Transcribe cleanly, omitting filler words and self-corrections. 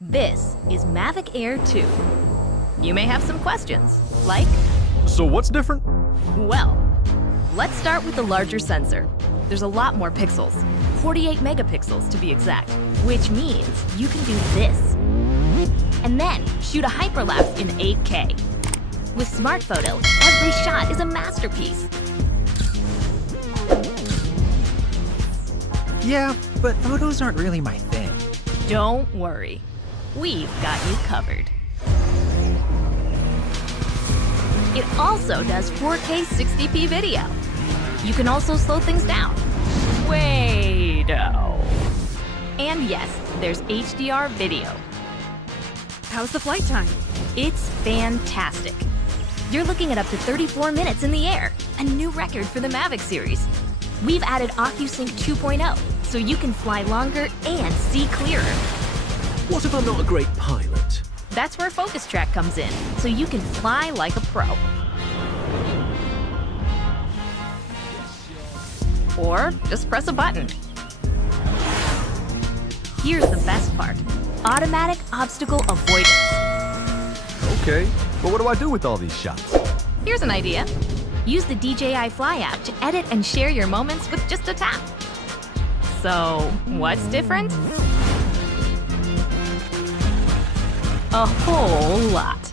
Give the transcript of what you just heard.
This is Mavic Air 2. You may have some questions, like, So what's different? well, let's start with the larger sensor. There's a lot more pixels, 48 megapixels to be exact, which means you can do this. And then shoot a hyperlapse in 8K. With Smart Photo, every shot is a masterpiece. Yeah, but photos aren't really my thing. Don't worry, we've got you covered. It also does 4K 60p video. You can also slow things down. Way-do. And yes, there's HDR video. How's the flight time? It's fantastic. You're looking at up to 34 minutes in the air, a new record for the Mavic series. We've added OcuSync 2.0, so you can fly longer and see clearer. What if I'm not a great pilot? That's where Focus Track comes in, so you can fly like a pro. Or just press a button. Here's the best part: automatic obstacle avoidance. Okay, but what do I do with all these shots? Here's an idea. Use the DJI Fly app to edit and share your moments with just a tap. So, what's different? A whole lot.